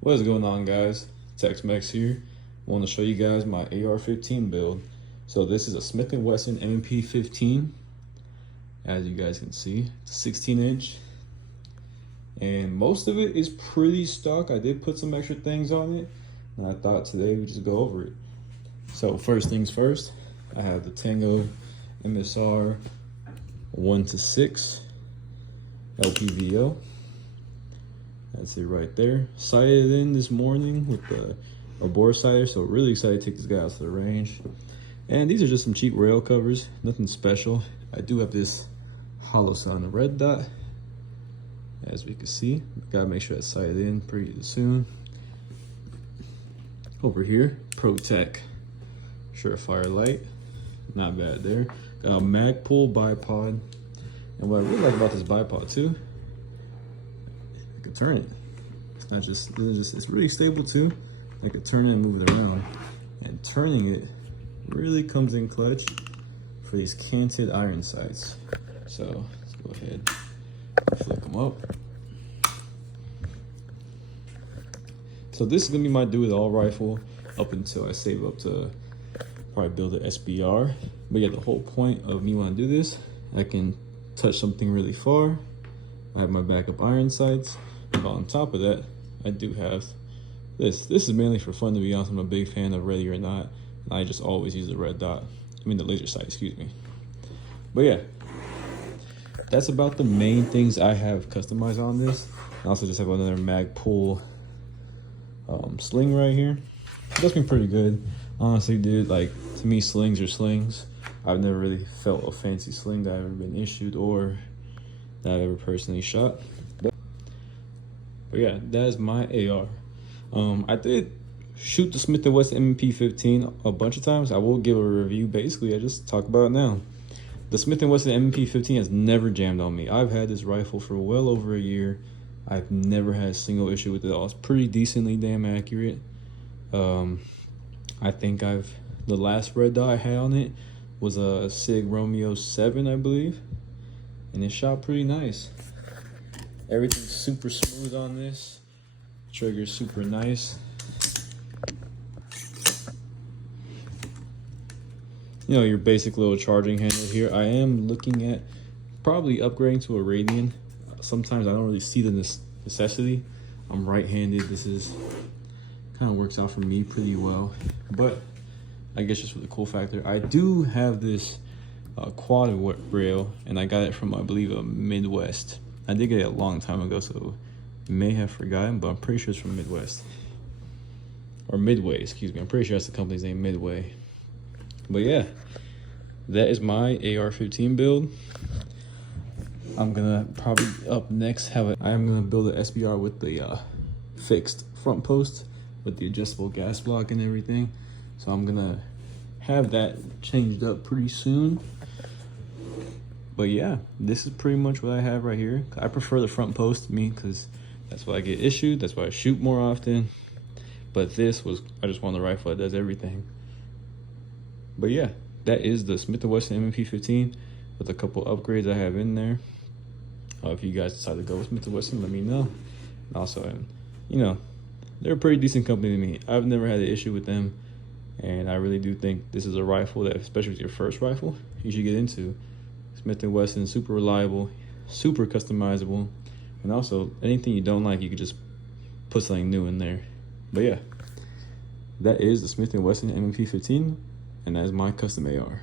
What is going on, guys? Tex-Mex here. I want to show you guys my AR15 build. So this is a Smith & Wesson M&P 15. As you guys can see, it's a 16-inch. And most of it is pretty stock. I did put some extra things on it, and I thought today we'd just go over it. So first things first, I have the Tango MSR 1-6 LPVO. That's it right there. Sighted in this morning with a bore sighter, so really excited to take this guy out to the range. And these are just some cheap rail covers, nothing special. I do have this hollow sound red dot, as we can see. Gotta make sure that's sighted in pretty soon. Over here, ProTech Surefire light, not bad there. Got a Magpul bipod, and what I really like about this bipod too, I can turn it. It's not just, it's really stable too. I can turn it and move it around, and turning it really comes in clutch for these canted iron sights. So let's go ahead and flick them up. So this is gonna be my do it all rifle up until I save up to probably build an SBR. But yeah, the whole point of me wanna do this, I can touch something really far. I have my backup iron sights. But on top of that, I do have this. This is mainly for fun, to be honest. I'm a big fan of Ready or Not. And I just always use the red dot. I mean the laser sight, excuse me. But yeah, that's about the main things I have customized on this. I also just have another Magpul sling right here. That's been pretty good. Honestly, dude, like, to me, slings are slings. I've never really felt a fancy sling that I've ever been issued or that I've ever personally shot. But yeah, that is my AR. I did shoot the Smith & Wesson M&P 15 a bunch of times. I will give a review. Basically, I just talk about it now. The Smith & Wesson M&P 15 has never jammed on me. I've had this rifle for well over a year. I've never had a single issue with it at all. It's pretty decently damn accurate. I think the last red dot I had on it was a Sig Romeo 7, I believe. And it shot pretty nice. Everything's super smooth on this. Trigger's super nice. You know, your basic little charging handle here. I am looking at probably upgrading to a Radian. Sometimes I don't really see the necessity. I'm right-handed. This is kind of works out for me pretty well. But I guess just for the cool factor, I do have this quad rail, and I got it from, I believe, a Midwest. I did get it a long time ago, so may have forgotten, but I'm pretty sure it's from Midwest. Or Midway, excuse me. I'm pretty sure that's the company's name, Midway. But yeah, that is my AR15 build. I'm gonna probably up next I am gonna build an SBR with the fixed front post with the adjustable gas block and everything. So I'm gonna have that changed up pretty soon. But yeah, this is pretty much what I have right here. I prefer the front post to me because that's what I get issued. That's why I shoot more often. But I just want the rifle that does everything. But yeah, that is the Smith & Wesson M&P 15 with a couple upgrades I have in there. If you guys decide to go with Smith & Wesson, let me know. And also, you know, they're a pretty decent company to me. I've never had an issue with them. And I really do think this is a rifle that, especially with your first rifle, you should get into. Smith & Wesson is super reliable, super customizable. And also, anything you don't like, you could just put something new in there. But yeah, that is the Smith & Wesson M&P 15. And that is my custom AR.